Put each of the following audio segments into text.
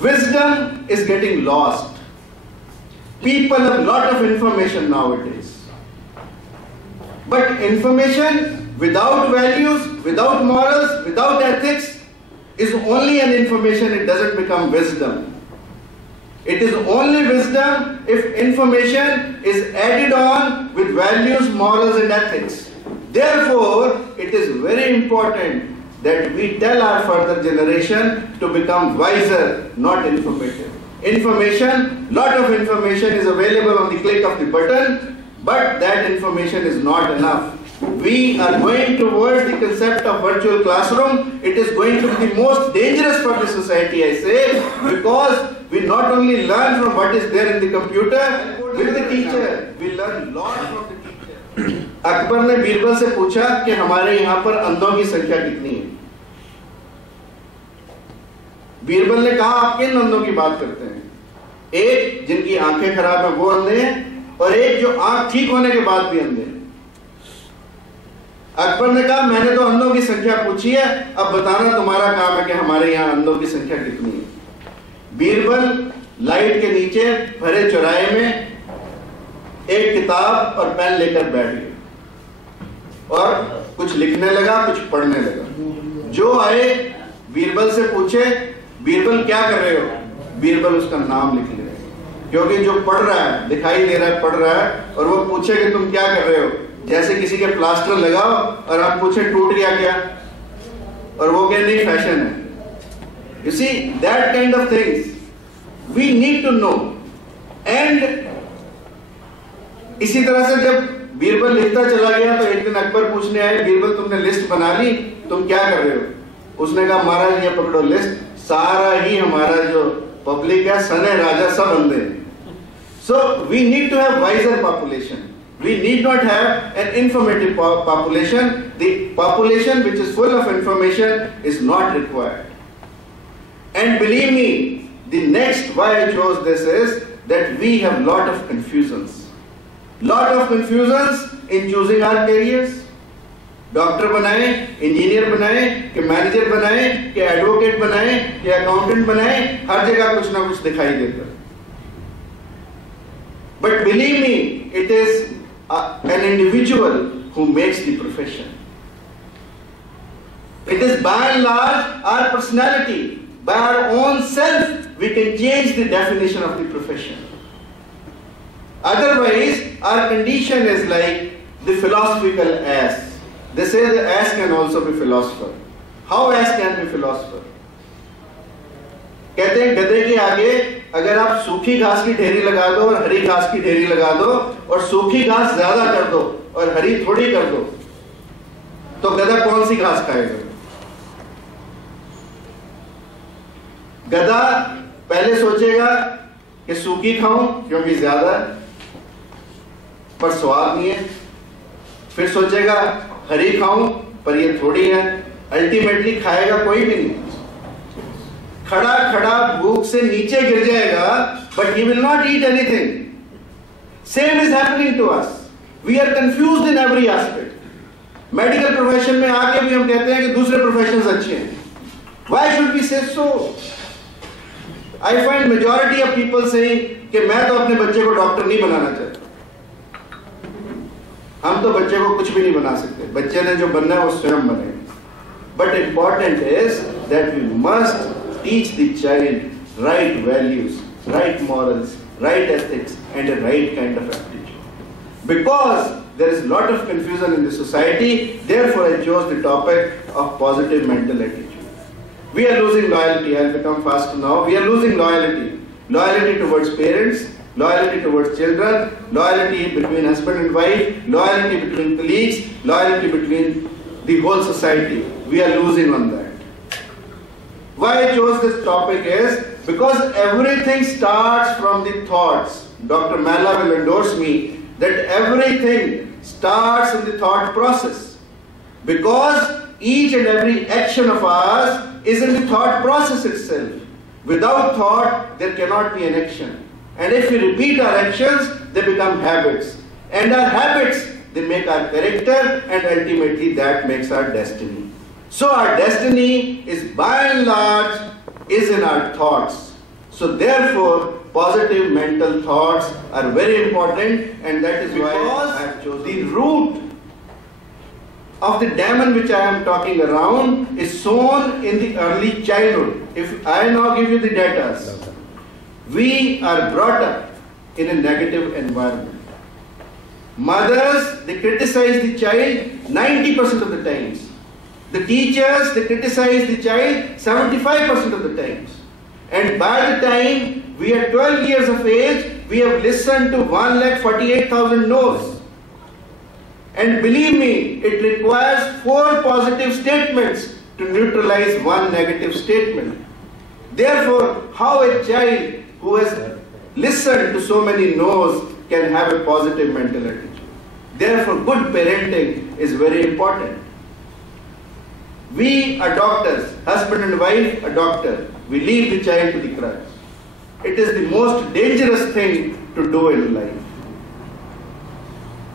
Wisdom is getting lost. People have a lot of information nowadays. But information without values, without morals, without ethics is only an information, it doesn't become wisdom. It is only wisdom if information is added on with values, morals and ethics. Therefore, it is very important that we tell our further generation to become wiser, not informative. Information, lot of information is available on the click of the button, but that information is not enough. We are going towards the concept of virtual classroom. It is going to be the most dangerous for the society, I say, because we not only learn from what is there in the computer with the teacher, we learn lot from the teacher. Akbar ने बीरबल से पूछा कि हमारे यहाँ पर अंधों की संख्या कितनी है। बीरबल ने कहा आप किन अंधों की बात करते हैं? एक जिनकी आंखें खराब है वो अंधे हैं, और एक जो आंख ठीक होने के बाद भी अंधे हैं। अकबर ने कहा मैंने तो अंधों की संख्या पूछी है, अब बताना तुम्हारा काम है कि हमारे यहाँ अंधों की संख्या कितनी है। बीरबल लाइट के नीचे भरे चौराहे में एक किताब और पेन लेकर बैठ गया और कुछ लिखने लगा, कुछ पढ़ने लगा। जो आए बीरबल से पूछे बीरबल क्या कर रहे हो? बीरबल उसका नाम लिख ले, क्योंकि जो पढ़ रहा है दिखाई दे रहा है, पढ़ रहा है, और वो पूछे कि तुम क्या कर रहे हो, जैसे किसी के प्लास्टर लगाओ और आप पूछे टूट गया क्या, और वो कहे नहीं फैशन है। You see that kind of things we need to know। and इसी तरह से जब बीरबल लिखता चला गया तो एक दिन अकबर पूछने आए बीरबल तुमने लिस्ट बना ली, तुम क्या कर रहे हो? उसने कहा महाराज ये पकड़ो लिस्ट, सारा ही हमारा जो पब्लिक है सने राजा सब अंधे। So we need to have wiser population. We need not have an informative population. The population which is full of information is not required. And believe me, the next why I chose this is that we have lot of confusions. Lot of confusions in choosing our careers. Doctor बनाए, engineer बनाए, कि manager बनाए, कि advocate बनाए, कि accountant बनाए, हर जगह कुछ ना कुछ दिखाई देता है। But believe me, it is an individual who makes the profession. It is by and large our personality, by our own self, we can change the definition of the profession. Otherwise, our condition is like the philosophical ass. They say the ass can also be philosopher. How ass can be philosopher? कहते हैं गधे के आगे अगर आप सूखी घास की ढेरी लगा दो और हरी घास की ढेरी लगा दो और सूखी घास ज्यादा कर दो और हरी थोड़ी कर दो, तो गधा कौन सी घास खाएगा? गधा पहले सोचेगा कि सूखी खाऊं क्योंकि ज्यादा है पर स्वाद नहीं है, फिर सोचेगा हरी खाऊं पर ये थोड़ी है, अल्टीमेटली खाएगा कोई भी नहीं। खड़ा खड़ा भूख से नीचे गिर जाएगा, but he will not eat anything. Same is happening to us. We are confused in every aspect. Medical profession में आके भी हम कहते हैं कि दूसरे प्रोफेशंस अच्छे हैं. Why should we say so? I find majority of people saying कि मैं तो अपने बच्चे को डॉक्टर नहीं बनाना चाहता. हम तो बच्चे को कुछ भी नहीं बना सकते, बच्चे ने जो बनना है वो स्वयं बने. But important is that we must teach the child right values, right morals, right ethics, and a right kind of aptitude. Because there is a lot of confusion in the society, therefore I chose the topic of positive mental attitude. We are losing loyalty. I'll become faster now. We are losing loyalty. Loyalty towards parents, loyalty towards children, loyalty between husband and wife, loyalty between colleagues, loyalty between the whole society. We are losing on that. Why I chose this topic is because everything starts from the thoughts. Dr. Malla will endorse me that everything starts in the thought process. Because each and every action of ours is in the thought process itself. Without thought, there cannot be an action. And if we repeat our actions, they become habits. And our habits, they make our character, and ultimately that makes our destiny. So our destiny is by and large is in our thoughts. So therefore, positive mental thoughts are very important, and that is why I have chosen. The root of the demon which I am talking around is sown in the early childhood. If I now give you the data, we are brought up in a negative environment. Mothers, they criticize the child 90% of the times. The teachers, they criticize the child 75% of the times. And by the time we are 12 years of age, we have listened to 1,48,000 no's. And believe me, it requires 4 positive statements to neutralize 1 negative statement. Therefore, how a child who has listened to so many no's can have a positive mental attitude? Therefore, good parenting is very important. We are doctors, husband and wife, a doctor. We leave the child to the crutch. It is the most dangerous thing to do in life.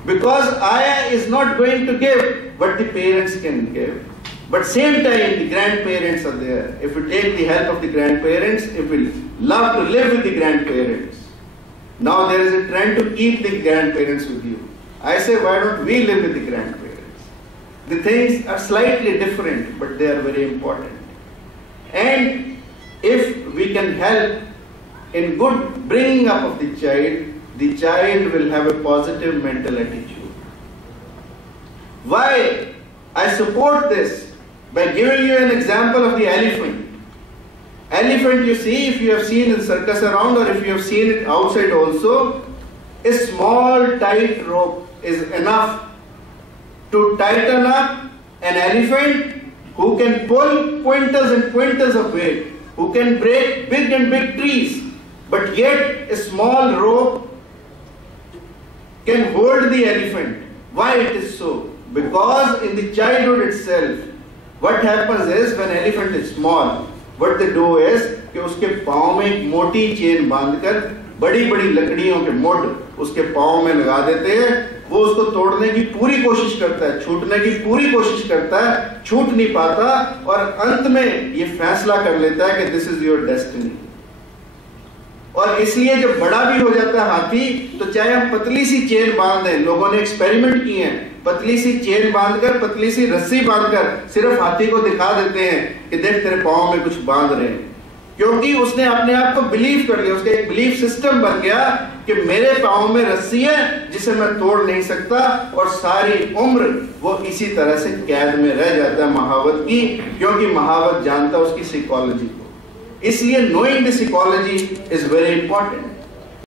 Because Ayah is not going to give what the parents can give. But same time, the grandparents are there. If we take the help of the grandparents, if we love to live with the grandparents. Now there is a trend to keep the grandparents with you. I say, why don't we live with the grandparents? The things are slightly different, but they are very important. And if we can help in good bringing up of the child will have a positive mental attitude. Why? I support this by giving you an example of the elephant. Elephant, you see, if you have seen in circus around or if you have seen it outside also, a small tight rope is enough to tighten up an elephant who can pull quintals and quintals of weight, who can break big and big trees, but yet a small rope can hold the elephant. Why it is so? Because in the childhood itself, what happens is when elephant is small, what they do is कि उसके पाँव में एक मोटी chain बांधकर बड़ी बड़ी लकड़ियों के मुड़ उसके पाँव में लगा देते हैं, वो उसको तोड़ने की पूरी कोशिश करता है, छूटने की पूरी कोशिश करता है, छूट नहीं पाता और अंत में ये फैसला कर लेता है कि दिस इज योर डेस्टिनी। और इसलिए जब बड़ा भी हो जाता है हाथी, तो चाहे हम पतली सी चेन बांध दें, लोगों ने एक्सपेरिमेंट किए हैं, पतली सी चेन बांधकर पतली सी रस्सी बांधकर सिर्फ हाथी को दिखा देते हैं कि देख तेरे पाँव में कुछ बांध रहे हैं, क्योंकि उसने अपने आप को बिलीव कर लिया, उसका एक बिलीफ सिस्टम बन गया कि मेरे पाँव में रस्सी है जिसे मैं तोड़ नहीं सकता, और सारी उम्र वो इसी तरह से कैद में रह जाता है महावत की, क्योंकि महावत जानता उसकी साइकोलॉजी को। इसलिए knowing the psychology is very important.